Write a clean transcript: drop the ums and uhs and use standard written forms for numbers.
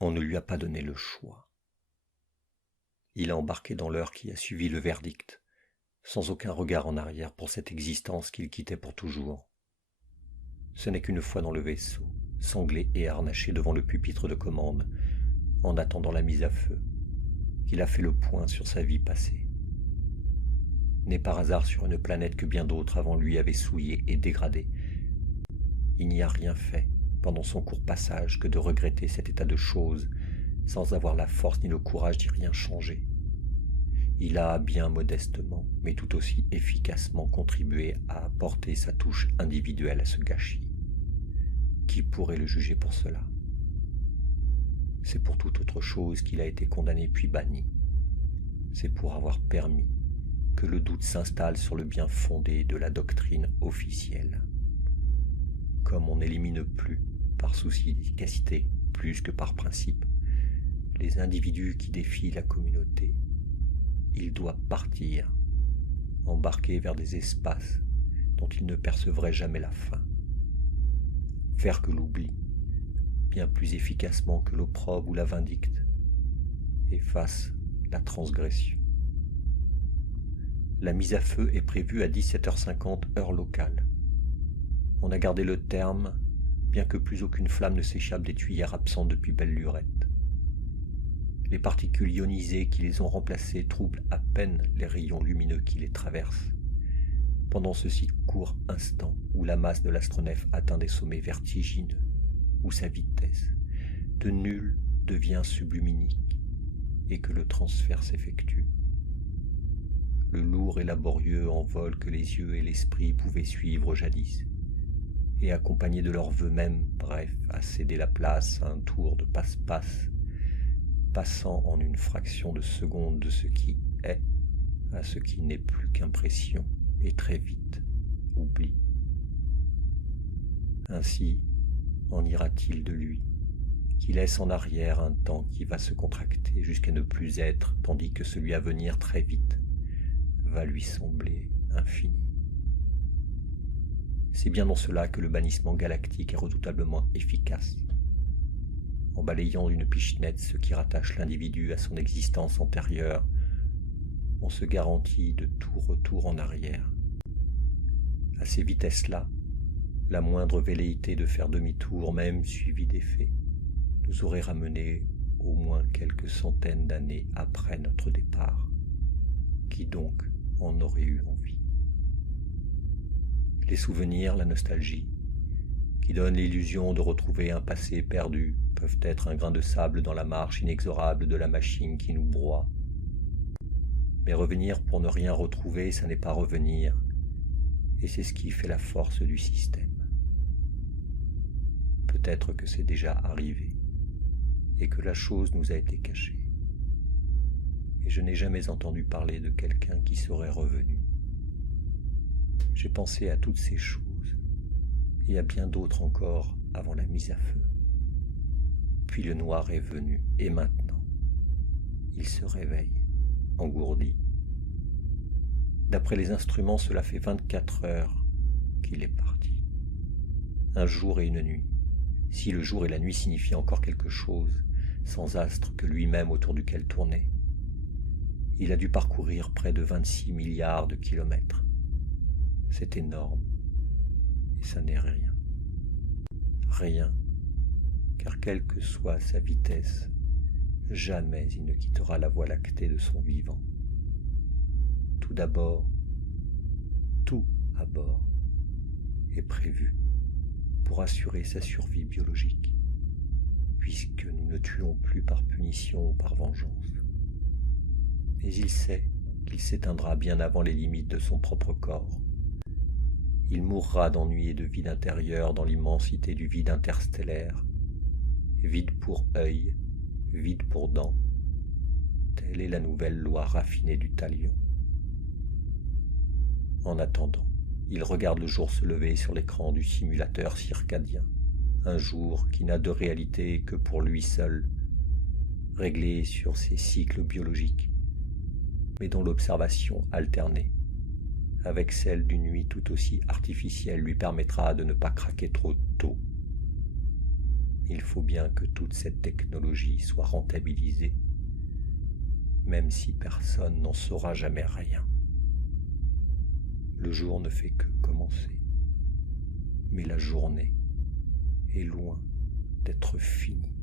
On ne lui a pas donné le choix. Il a embarqué dans l'heure qui a suivi le verdict, sans aucun regard en arrière pour cette existence qu'il quittait pour toujours. Ce n'est qu'une fois dans le vaisseau, sanglé et harnaché devant le pupitre de commande, en attendant la mise à feu, qu'il a fait le point sur sa vie passée. Né par hasard sur une planète que bien d'autres avant lui avaient souillée et dégradée, il n'y a rien fait pendant son court passage que de regretter cet état de choses sans avoir la force ni le courage d'y rien changer. Il a bien modestement, mais tout aussi efficacement contribué à apporter sa touche individuelle à ce gâchis. Qui pourrait le juger pour cela? C'est pour toute autre chose qu'il a été condamné puis banni. C'est pour avoir permis que le doute s'installe sur le bien fondé de la doctrine officielle. Comme on n'élimine plus, par souci d'efficacité plus que par principe, les individus qui défient la communauté, il doit partir, embarquer vers des espaces dont il ne percevrait jamais la fin. Faire que l'oubli, bien plus efficacement que l'opprobre ou la vindicte, efface la transgression. La mise à feu est prévue à 17h50 heure locale. On a gardé le terme, bien que plus aucune flamme ne s'échappe des tuyères absentes depuis belle lurette. Les particules ionisées qui les ont remplacées troublent à peine les rayons lumineux qui les traversent. Pendant ce si court instant où la masse de l'astronef atteint des sommets vertigineux, où sa vitesse, de nulle, devient subluminique, et que le transfert s'effectue. Le lourd et laborieux envol que les yeux et l'esprit pouvaient suivre jadis, et accompagnés de leurs vœux même, bref, à céder la place à un tour de passe-passe, passant en une fraction de seconde de ce qui est à ce qui n'est plus qu'impression, et très vite oubli. Ainsi en ira-t-il de lui, qui laisse en arrière un temps qui va se contracter jusqu'à ne plus être, tandis que celui à venir très vite va lui sembler infini. C'est bien dans cela que le bannissement galactique est redoutablement efficace, en balayant d'une pichenette ce qui rattache l'individu à son existence antérieure. On se garantit de tout retour en arrière. À ces vitesses-là, la moindre velléité de faire demi-tour, même suivie d'effet, nous aurait ramené au moins quelques centaines d'années après notre départ. Qui donc en aurait eu envie? Les souvenirs, la nostalgie, qui donnent l'illusion de retrouver un passé perdu, peuvent être un grain de sable dans la marche inexorable de la machine qui nous broie. Mais revenir pour ne rien retrouver, ça n'est pas revenir, et c'est ce qui fait la force du système. Peut-être que c'est déjà arrivé, et que la chose nous a été cachée. Mais je n'ai jamais entendu parler de quelqu'un qui serait revenu. J'ai pensé à toutes ces choses, et à bien d'autres encore avant la mise à feu. Puis le noir est venu, et maintenant, il se réveille, engourdi. D'après les instruments, cela fait 24 heures qu'il est parti. Un jour et une nuit, si le jour et la nuit signifient encore quelque chose, sans astre que lui-même autour duquel tourner. Il a dû parcourir près de 26 milliards de kilomètres. C'est énorme, et ça n'est rien. Rien, car quelle que soit sa vitesse, jamais il ne quittera la voie lactée de son vivant. Tout d'abord, tout à bord est prévu pour assurer sa survie biologique, puisque nous ne tuons plus par punition ou par vengeance. Mais il sait qu'il s'éteindra bien avant les limites de son propre corps. Il mourra d'ennui et de vide intérieur dans l'immensité du vide interstellaire, vide pour œil, vide pour dents. Telle est la nouvelle loi raffinée du talion. En attendant, il regarde le jour se lever sur l'écran du simulateur circadien, un jour qui n'a de réalité que pour lui seul, réglé sur ses cycles biologiques, mais dont l'observation alternée avec celle d'une nuit tout aussi artificielle lui permettra de ne pas craquer trop tôt. Il faut bien que toute cette technologie soit rentabilisée, même si personne n'en saura jamais rien. Le jour ne fait que commencer, mais la journée est loin d'être finie.